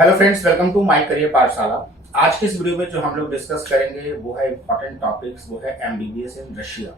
Hello friends, welcome to my career Pathshala. आज के इस वीडियो में जो हम लोग डिस्कस करेंगे वो है इंपॉर्टेंट टॉपिक्स, वो है MBBS in Russia.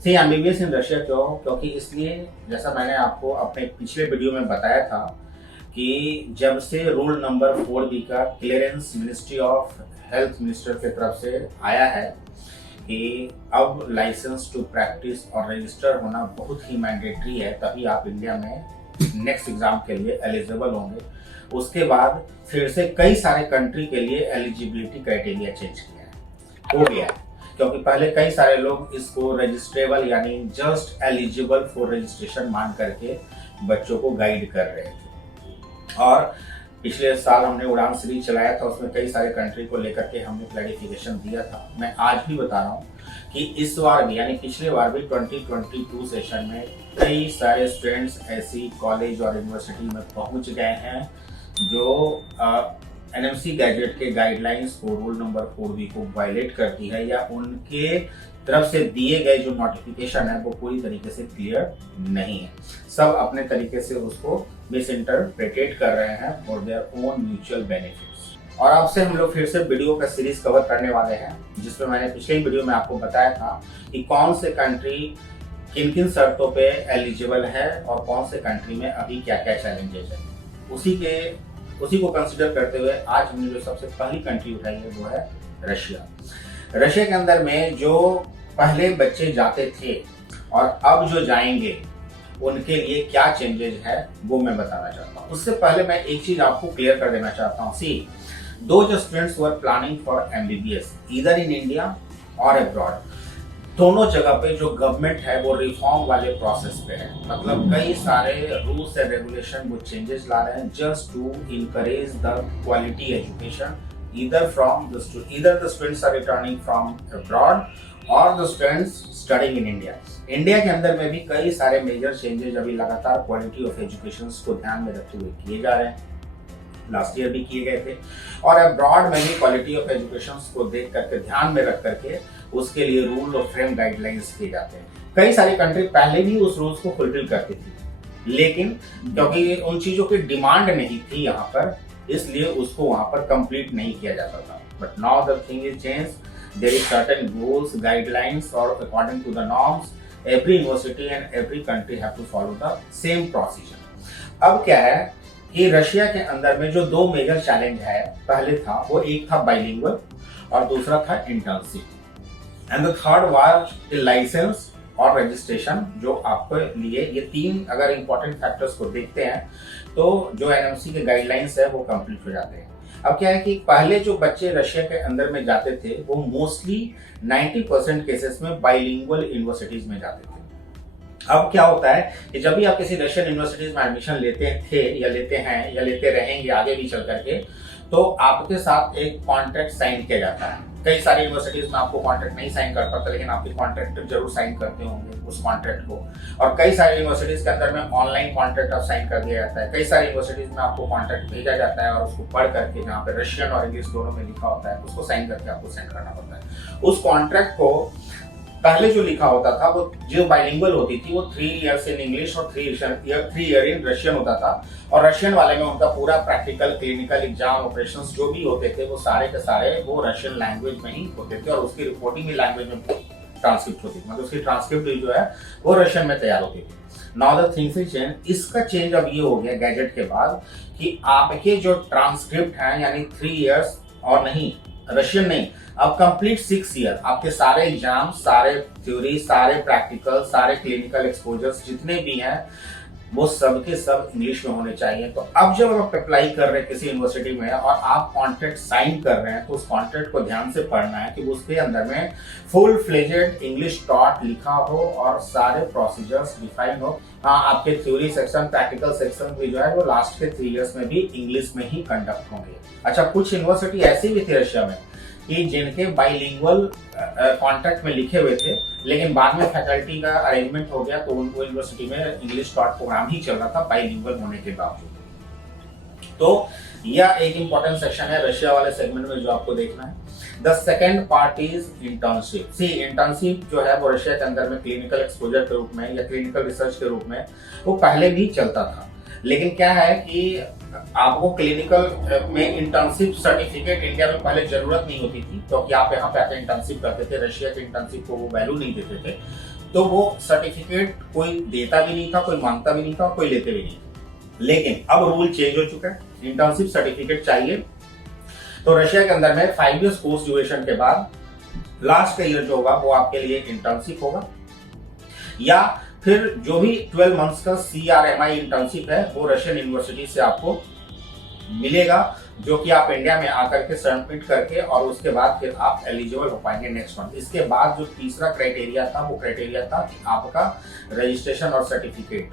See MBBS in Russia क्यों? क्योंकि इसलिए जैसा मैंने आपको अपने पिछले वीडियो में बताया था कि जब से रूल नंबर 4B का clearance ministry of health minister की तरफ से आया है कि अब लाइसेंस टू प्रैक्टिस और रजिस्टर होना बहुत ही मैंडेटरी है, तभी आप इंडिया में नेक्स्ट एग्जाम के लिए एलिजिबल होंगे। उसके बाद फिर से कई सारे कंट्री के लिए एलिजिबिलिटी क्राइटेरिया चेंज हो गया है, क्योंकि पहले कई सारे लोग इसको रजिस्ट्रेबल यानी जस्ट एलिजिबल फॉर रजिस्ट्रेशन मान करके बच्चों को गाइड कर रहे थे। और पिछले साल हमने उड़ान सीरीज चलाया था, उसमें कई सारे कंट्री को लेकर के हमने क्लैरिफिकेशन दिया था। मैं आज भी बता रहा हूँ कि इस बार भी यानी पिछले बार भी 2022 सेशन में कई सारे स्टूडेंट्स ऐसी कॉलेज और यूनिवर्सिटी में पहुंच गए हैं जो एनएमसी गैजेट के गाइडलाइंस को रूल नंबर 4B को वायलेट करती है, या उनके तरफ से दिए गए जो नोटिफिकेशन है वो पूरी तरीके से क्लियर नहीं है। सब अपने तरीके से उसको मिस इंटरप्रेटेट कर रहे हैं for their own mutual benefits. और आपसे हम लोग फिर से वीडियो का सीरीज कवर करने वाले हैं, जिसमें मैंने पिछले वीडियो में आपको बताया था कि कौन से कंट्री किन किन शर्तों पे एलिजिबल है और कौन से कंट्री में अभी क्या क्या चैलेंजेस है। उसी को कंसिडर करते हुए आज हमने जो सबसे पहली कंट्री उठाई है वो है रशिया। रशिया के अंदर में जो पहले बच्चे जाते थे और अब जो जाएंगे उनके लिए क्या चेंजेस है वो मैं बताना चाहता हूँ। उससे पहले मैं एक चीज आपको क्लियर कर देना चाहता हूँ। सी दो जो students were planning for MBBS either in India और अब्रॉड, दोनों जगह पे जो गवर्नमेंट है वो रिफॉर्म वाले प्रोसेस पे है। मतलब कई सारे रूल्स एंड रेगुलेशन वो चेंजेस ला रहे हैं just to encourage the quality education either the students are returning from abroad or the students studying in India। India के अंदर में भी कई सारे मेजर चेंजेस अभी लगातार क्वालिटी ऑफ एजुकेशन को ध्यान में रखते हुए किए जा रहे हैं। लास्ट ईयर भी किए गए थे, और अब्रॉड में भी क्वालिटी ऑफ एजुकेशन को देख करके ध्यान में रख करके उसके लिए रूल और फ्रेम गाइडलाइंस किए जाते हैं। कई सारी कंट्री पहले भी उस रूल्स को फुलफिल करती थी, लेकिन क्योंकि उन चीजों की डिमांड नहीं थी यहाँ पर, इसलिए उसको वहां पर कंप्लीट नहीं किया जाता था। But now the thing is change, there is certain rules guidelines और according to the norms every university and every country have to follow the same procedure. अब क्या है कि रशिया के अंदर में जो दो मेजर चैलेंज है, पहले था वो एक था बाइलिंगुअल और दूसरा था internship, and the third was licence और रजिस्ट्रेशन। जो आपके लिए ये तीन अगर इंपॉर्टेंट फैक्टर्स को देखते हैं तो जो एनएमसी के गाइडलाइंस है वो कंप्लीट हो जाते हैं। अब क्या है कि पहले जो बच्चे रशिया के अंदर में जाते थे वो मोस्टली 90% केसेस में बाइलिंगुअल यूनिवर्सिटीज में जाते थे। अब क्या होता है कि जब भी आप किसी रशियन यूनिवर्सिटीज में एडमिशन लेते थे या लेते हैं या लेते रहेंगे आगे भी चल करके, तो आपके साथ एक कॉन्ट्रैक्ट साइन किया जाता है। कई सारी यूनिवर्सिटीज में आपको कॉन्ट्रैक्ट नहीं साइन कर पाता, लेकिन आपके कॉन्ट्रैक्ट जरूर साइन करते होंगे उस कॉन्ट्रैक्ट को। और कई सारी यूनिवर्सिटीज के अंदर में ऑनलाइन कॉन्ट्रैक्ट आप साइन कर दिया जाता है। कई सारी यूनिवर्सिटीज में आपको कॉन्ट्रैक्ट भेजा जाता है और उसको पढ़ करके, जहाँ पे रशियन और इंग्लिश दोनों में लिखा होता है, उसको साइन करके आपको सेंड करना पड़ता है। उस कॉन्ट्रैक्ट को पहले जो लिखा होता था वो जो बाइलिंगुअल होती थी वो 3 इयर्स इन इंग्लिश और 3 ईयर इन रशियन होता था। और रशियन वाले में उनका पूरा प्रैक्टिकल, क्लिनिकल, एग्जाम, ऑपरेशंस जो भी होते थे वो सारे के सारे वो रशियन लैंग्वेज में ही होते थे, और उसकी रिपोर्टिंग भी लैंग्वेज में ट्रांसक्रिप्ट होती थी। मतलब उसकी ट्रांसक्रिप्ट जो है वो रशियन में तैयार होती थी। Now the things is change. इसका चेंज अब ये हो गया गैजेट के बाद कि आपके जो ट्रांसक्रिप्ट है यानी 3 इयर्स और नहीं, रशियन नहीं, अब कंप्लीट 6 ईयर आपके सारे एग्जाम, सारे थ्योरी, सारे प्रैक्टिकल, सारे क्लिनिकल एक्सपोजर्स जितने भी हैं वो सब के सब इंग्लिश में होने चाहिए। तो अब जब आप अप्लाई कर रहे हैं किसी यूनिवर्सिटी में और आप कॉन्ट्रैक्ट साइन कर रहे हैं, तो उस कॉन्ट्रैक्ट को ध्यान से पढ़ना है कि उसके अंदर में फुल फ्लेजेड इंग्लिश टॉट लिखा हो और सारे प्रोसीजर्स डिफाइन हो। हाँ, आपके थ्योरी सेक्शन, प्रैक्टिकल सेक्शन भी जो है वो लास्ट के 3 इयर्स में भी इंग्लिश में ही कंडक्ट होंगे। अच्छा, कुछ यूनिवर्सिटी ऐसी भी थी रशिया में कि जिनके बाइलिंगुअल कॉन्ट्रैक्ट में लिखे हुए थे, लेकिन बाद में फैकल्टी का अरेंजमेंट हो गया तो उनको यूनिवर्सिटी में इंग्लिश टॉट प्रोग्राम ही चल रहा था बाइलिंगुअल होने के बावजूद। तो यह एक इंपॉर्टेंट सेक्शन है रशिया वाले सेगमेंट में जो आपको देखना है। The second part is internship. See internship जो है वो रशिया के अंदर में क्लिनिकल एक्सपोजर के रूप में या क्लिनिकल रिसर्च के रूप में वो पहले भी चलता था, लेकिन क्या है कि आपको क्लिनिकल में इंटर्नशिप सर्टिफिकेट इंडिया में पहले जरूरत नहीं होती थी, क्योंकि आप यहाँ पे आके इंटर्नशिप करते थे। रशिया के इंटर्नशिप को वो वैल्यू नहीं देते थे, तो वो सर्टिफिकेट कोई देता भी नहीं था, कोई मांगता भी नहीं था, कोई लेते भी नहीं। लेकिन अब रूल चेंज हो चुका है, इंटर्नशिप सर्टिफिकेट चाहिए। तो रशिया के अंदर में 5 इयर्स कोर्स ड्यूरेशन के बाद लास्ट का ईयर जो होगा वो आपके लिए इंटर्नशिप होगा, या फिर जो भी 12 मंथ्स का CRMI इंटर्नशिप है वो रशियन यूनिवर्सिटी से आपको मिलेगा, जो कि आप इंडिया में आकर के सबमिट करके और उसके बाद फिर आप एलिजिबल हो पाएंगे नेक्स्ट मंथ। इसके बाद जो तीसरा क्राइटेरिया था वो क्राइटेरिया था कि आपका रजिस्ट्रेशन और सर्टिफिकेट।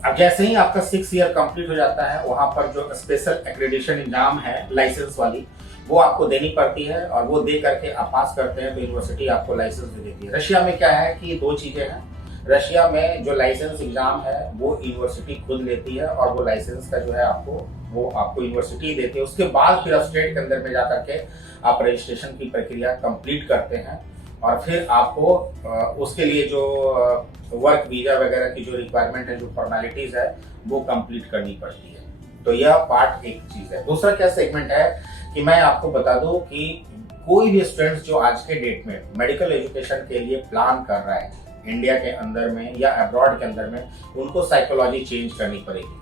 अब जैसे ही आपका 6 ईयर कंप्लीट हो जाता है, वहां पर जो स्पेशल एक्रेडिटेशन एग्जाम है लाइसेंस वाली वो आपको देनी पड़ती है, और वो दे करके आप पास करते हैं तो यूनिवर्सिटी आपको लाइसेंस दे देती है। रशिया में क्या है कि 2 चीजें हैं। रशिया में जो लाइसेंस एग्जाम है वो यूनिवर्सिटी खुद लेती है, और वो लाइसेंस का जो है वो आपको यूनिवर्सिटी देती है। उसके बाद फिर आप स्टेट के अंदर में जाकर के आप रजिस्ट्रेशन की प्रक्रिया कंप्लीट करते हैं, और फिर आपको उसके लिए जो वर्क वीजा वगैरह की जो रिक्वायरमेंट है, जो फॉर्मेलिटीज है, वो कंप्लीट करनी पड़ती है। तो यह पार्ट एक चीज है। दूसरा क्या सेगमेंट है कि मैं आपको बता दूं कि कोई भी स्टूडेंट जो आज के डेट में मेडिकल एजुकेशन के लिए प्लान कर रहा है इंडिया के अंदर में या अब्रॉड के अंदर में, उनको साइकोलॉजी चेंज करनी पड़ेगी।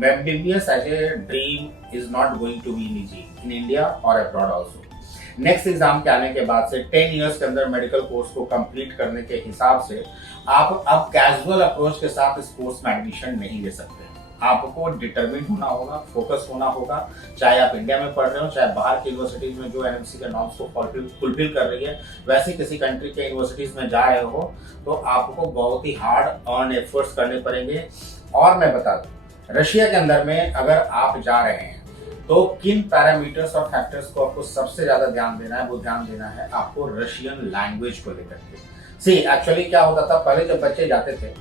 MBBS as a dream is not going to be easy in India और अब्रॉड ऑल्सो। नेक्स्ट एग्जाम के आने के बाद से 10 इयर्स के अंदर मेडिकल कोर्स को कंप्लीट करने के हिसाब से आप अब कैजुअल अप्रोच के साथ इस कोर्स में एडमिशन नहीं ले सकते। आपको डिटरमिन होना होगा, फोकस होना होगा, चाहे आप इंडिया में पढ़ रहे हो, चाहे बाहर की यूनिवर्सिटीज में जो NMC के नॉर्म्स को फुलफिल कर रही है वैसे किसी कंट्री के यूनिवर्सिटीज में जा रहे हो, तो आपको बहुत ही हार्ड अर्न एफर्ट्स करने पड़ेंगे। और मैं बता दूं, रशिया के अंदर में अगर आप जा रहे हैं तो किन पैरामीटर्स और फैक्टर्स को आपको सबसे ज्यादा ध्यान देना है, वो ध्यान देना है आपको रशियन लैंग्वेज को लेकर के। सी एक्चुअली क्या होता था, पहले जब बच्चे जाते थे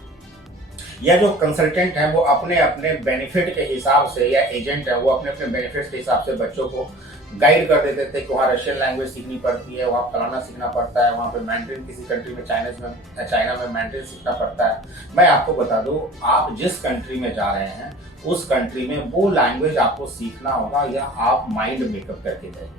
या जो कंसल्टेंट है वो अपने अपने बेनिफिट के हिसाब से, या एजेंट है वो अपने अपने बेनिफिट के हिसाब से बच्चों को गाइड कर देते थे कि वहाँ रशियन लैंग्वेज सीखनी पड़ती है, वहाँ फलाना सीखना पड़ता है, वहाँ पे मैंड्रिन, किसी कंट्री में चाइना में मैंड्रिन सीखना पड़ता है। मैं आपको बता दूं, आप जिस कंट्री में जा रहे हैं उस कंट्री में वो लैंग्वेज आपको सीखना होगा, या आप माइंड मेकअप करके जाइए,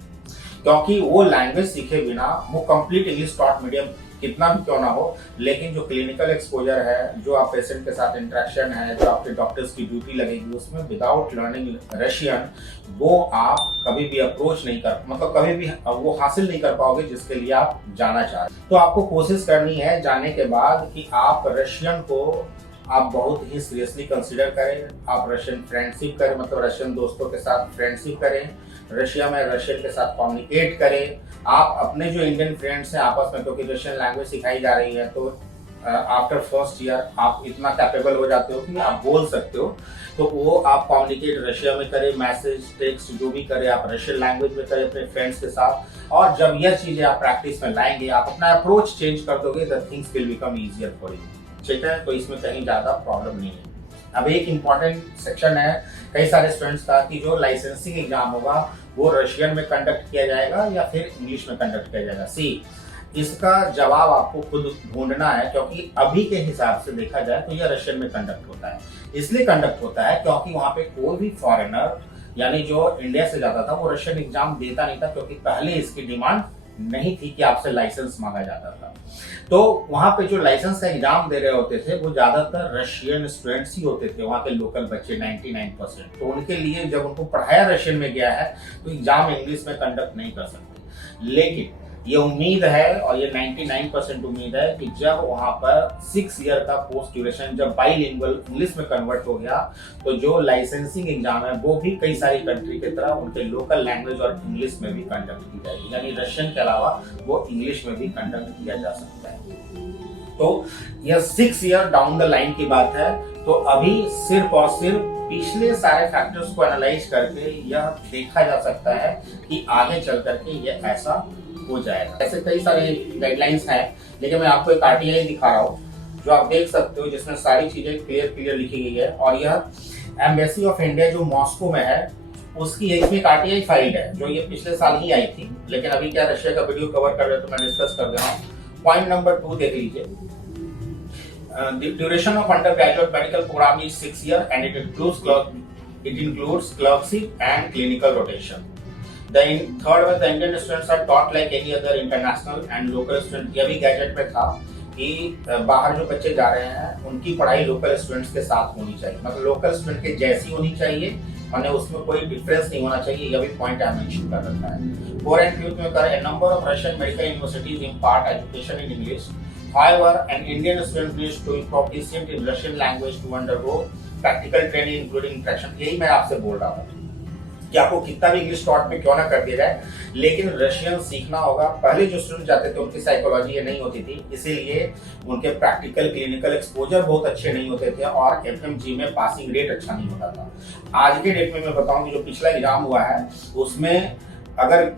क्योंकि वो लैंग्वेज सीखे बिना वो कंप्लीट इंग्लिश टॉट मीडियम कितना भी क्यों ना हो, लेकिन जो क्लिनिकल एक्सपोजर है, जो आप पेशेंट के साथ इंटरेक्शन है, जो आपके डॉक्टर्स की ड्यूटी लगेगी, उसमें विदाउट लर्निंग रशियन वो आप कभी भी अप्रोच नहीं कर, मतलब कभी भी वो हासिल नहीं कर पाओगे जिसके लिए आप जाना चाह रहे हैं। तो आपको कोशिश करनी है जाने के बाद कि आप रशियन को आप बहुत ही सीरियसली कंसीडर करें, आप रशियन फ्रेंडशिप करें, मतलब रशियन दोस्तों के साथ फ्रेंडशिप करें, रशिया में रशियन के साथ कम्युनिकेट करें। आप अपने जो इंडियन फ्रेंड्स हैं आपस में, क्योंकि रशियन लैंग्वेज सिखाई जा रही है, तो आफ्टर फर्स्ट ईयर आप इतना कैपेबल हो जाते हो कि आप बोल सकते हो, तो वो आप कम्युनिकेट रशिया में करें, मैसेज टेक्स्ट जो भी करें आप रशियन लैंग्वेज में करें अपने फ्रेंड्स के साथ। और जब यह चीजें आप प्रैक्टिस में लाएंगे, आप अपना अप्रोच चेंज कर दोगे, the things will become easier for you. ठीक है, तो इसमें कहीं ज्यादा प्रॉब्लम नहीं है। अब एक इम्पॉर्टेंट सेक्शन है कई सारे स्टूडेंट्स का कि जो लाइसेंसिंग एग्जाम होगा वो रशियन में कंडक्ट किया जाएगा या फिर इंग्लिश में कंडक्ट किया जाएगा। सी इसका जवाब आपको खुद ढूंढना है, क्योंकि अभी के हिसाब से देखा जाए तो यह रशियन में कंडक्ट होता है। इसलिए कंडक्ट होता है क्योंकि वहां पे कोई भी फॉरेनर यानी जो इंडिया से जाता था वो रशियन एग्जाम देता नहीं था, क्योंकि पहले इसकी डिमांड नहीं थी कि आपसे लाइसेंस मांगा जाता था। तो वहां पे जो लाइसेंस का एग्जाम दे रहे होते थे वो ज्यादातर रशियन स्टूडेंट्स ही होते थे, वहां के लोकल बच्चे 99%। तो उनके लिए जब उनको पढ़ाया रशियन में गया है तो एग्जाम इंग्लिश में कंडक्ट नहीं कर सकते। लेकिन ये उम्मीद है, और ये 99% उम्मीद है कि जब वहां पर 6 ईयर का पोस्ट ड्यूरेशन जब बाइलिंगुअल इंग्लिश में कन्वर्ट हो गया, तो जो लाइसेंसिंग एग्जाम है वो भी कई सारी कंट्री की तरह उनके लोकल लैंग्वेज और इंग्लिश में भी कंडक्ट की जाएगी, यानी रशियन के अलावा वो इंग्लिश में भी कंडक्ट किया जा सकता है। तो यह 6 ईयर डाउन द लाइन की बात है। तो अभी सिर्फ और सिर्फ पिछले सारे फैक्टर्स को एनालाइज करके यह देखा जा सकता है कि आगे चल करके यह ऐसा हो जाएगा। ऐसे कई सारे गाइडलाइंस हैं, लेकिन मैं आपको एक RTI दिखा रहा हूँ जो आप देख सकते हो, जिसमें सारी चीजें क्लियर लिखी गई है। और यह एम्बेसी ऑफ इंडिया जो मॉस्को में है उसकी इसमें एक आरटीआई फाइल है जो ये पिछले साल ही आई थी, लेकिन अभी क्या रशिया का वीडियो कवर कर रहे तो मैं डिस्कस कर दे रहा हूँ। पॉइंट नंबर 2 देख लीजिए। The duration of undergraduate medical program is 6 years and it includes clerkship and clinical rotation. Third one, the Indian students are taught like any other international and local student। ये भी gadget में था कि बाहर जो बच्चे जा रहे हैं उनकी पढ़ाई लोकल स्टूडेंट्स के साथ होनी चाहिए, मतलब लोकल स्टूडेंट के जैसी होनी चाहिए, माने उसमें कोई डिफरेंस नहीं होना चाहिए। यह भी पॉइंट आई मेंशन कर रखा है। 4 and 5 में कर, a number of Russian medical universities impart education in English. However, an Indian student needs to be proficient in Russian language to undergo practical training including interaction। यही मैं आपसे बोल रहा था कि आपको कितना भी इंग्लिश टॉट में क्यों ना कर दिया जाए, लेकिन रशियन सीखना होगा। पहले जो स्टूडेंट जाते थे उनकी साइकोलॉजी ये नहीं होती थी, इसीलिए उनके प्रैक्टिकल क्लिनिकल एक्सपोजर बहुत अच्छे नहीं होते थे और एफएमजी में पासिंग रेट अच्छा नहीं होता था। आज के डेट में मैं बताऊं कि जो पिछला एग्जाम हुआ है उसमें अगर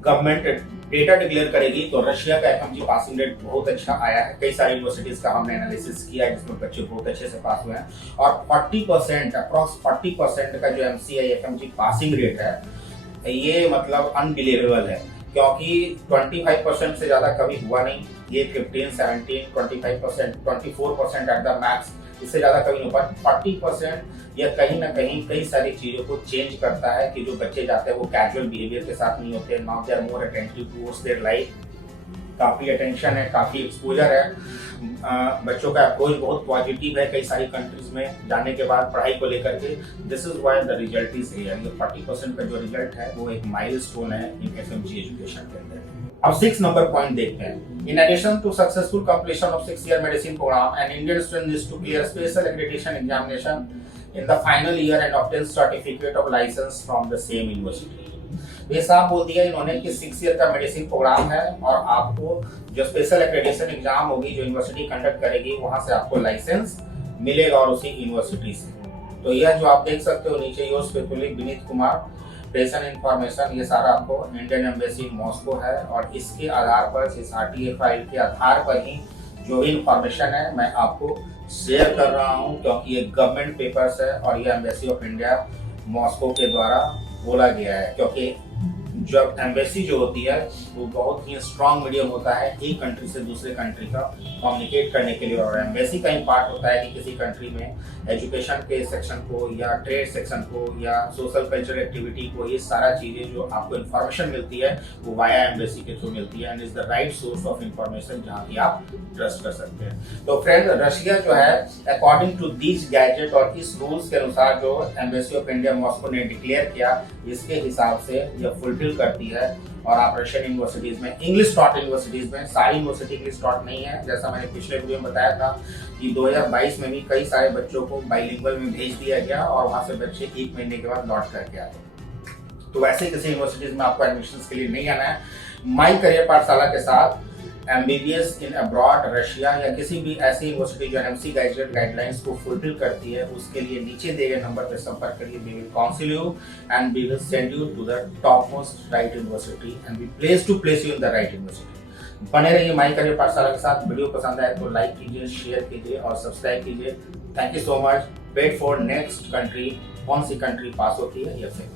गवर्नमेंट डेटा डिक्लेयर करेगी तो रशिया का एफएमजी पासिंग रेट बहुत अच्छा आया है। कई सारी यूनिवर्सिटीज का हमने एनालिसिस किया है जिसमें बच्चे बहुत अच्छे से पास हुए हैं और 40% अप्रॉक्स 40% का जो एमसीआई एफएमजी पासिंग रेट है ये मतलब अनबिलीवेबल है, क्योंकि 25% से ज्यादा कभी हुआ नहीं। ये 15, 17, 25%, 24% एट द मैक्स, इससे ज्यादा कभी नहीं हुआ। 40% या कहीं ना कहीं कई सारी चीजों को चेंज करता है कि जो बच्चे जाते हैं वो कैजुअल बिहेवियर के साथ नहीं होते। Now they are more attentive towards their life, काफी अटेंशन है, काफी एक्सपोजर है। बच्चों का अप्रोच बहुत पॉजिटिव है कई सारी कंट्रीज में जाने के बाद पढ़ाई को लेकर के। This is why the result is here. ये 40% का जो रिजल्ट है वो एक माइलस्टोन है इन एफएमजी एजुकेशन के अंदर। अब 6 नंबर पॉइंट देखते हैं। In addition to successful completion of 6-year medicine programme, an Indian student needs to clear special accreditation examination in the final year and obtain certificate of license from the same university। ये साफ बोल दिया इन्होंने कि 6 year का medicine programme है और आपको जो स्पेशल एक्रेडिटेशन एग्जाम होगी जो यूनिवर्सिटी कंडक्ट करेगी वहां से आपको लाइसेंस मिलेगा और उसी यूनिवर्सिटी से। तो यह जो आप देख सकते हो नीचे yours faithfully Vineet Kumar, present information, ये सारा आपको इंडियन एम्बेसी मॉस्को है और इसके आधार पर, इस आरटीए फाइल के आधार पर ही जो भी इंफॉर्मेशन है मैं आपको शेयर कर रहा हूं, क्योंकि ये गवर्नमेंट पेपर्स है और ये एम्बेसी ऑफ इंडिया मॉस्को के द्वारा बोला गया है। क्योंकि जब एम्बेसी जो होती है वो बहुत ही स्ट्रॉन्ग मीडियम होता है एक कंट्री से दूसरे कंट्री का कम्युनिकेट करने के लिए, और एम्बेसी का इम्पार्ट होता है कि किसी कंट्री में एजुकेशन के सेक्शन को या ट्रेड सेक्शन को या सोशल कल्चरल एक्टिविटी को, ये सारा चीजें जो आपको इन्फॉर्मेशन मिलती है वो वाया एम्बेसी के थ्रू मिलती है and is the right source of information जहाँ की आप ट्रस्ट कर सकते हैं। तो फ्रेंड, रशिया जो है अकॉर्डिंग टू दिस गैजेट और इस रूल्स के अनुसार जो एम्बेसी ऑफ इंडिया मॉस्को ने डिक्लेयर किया, इसके हिसाब से यह फुलफिल करती है। और आप रशियन यूनिवर्सिटीज में, इंग्लिश टॉट यूनिवर्सिटीज में, सारी यूनिवर्सिटी इंग्लिश टॉट नहीं है, जैसा मैंने पिछले वीडियो में बताया था कि 2022 में भी कई सारे बच्चों को बाइलिंगुअल में भेज दिया गया और वहां से बच्चे 1 महीने के बाद लौट करके आते। तो वैसे किसी यूनिवर्सिटीज में आपको एडमिशन के लिए नहीं आना है। माई करियर पाठशाला के साथ एमबीबीएस इन अब्रॉड, रशिया या किसी भी ऐसी यूनिवर्सिटी जो एनएमसी गाइडलाइंस को फुलफिल करती है, उसके लिए नीचे दिए गए नंबर पर संपर्क करिए। We will counsel you and we will send you to the top most right university and we place to place you in the right university. बने रहिए माई करियर पाठशाला के साथ। वीडियो पसंद आए तो लाइक कीजिए, शेयर कीजिए और सब्सक्राइब कीजिए। Thank you so much. Wait for next country, कौन सी कंट्री पास होती है या फिर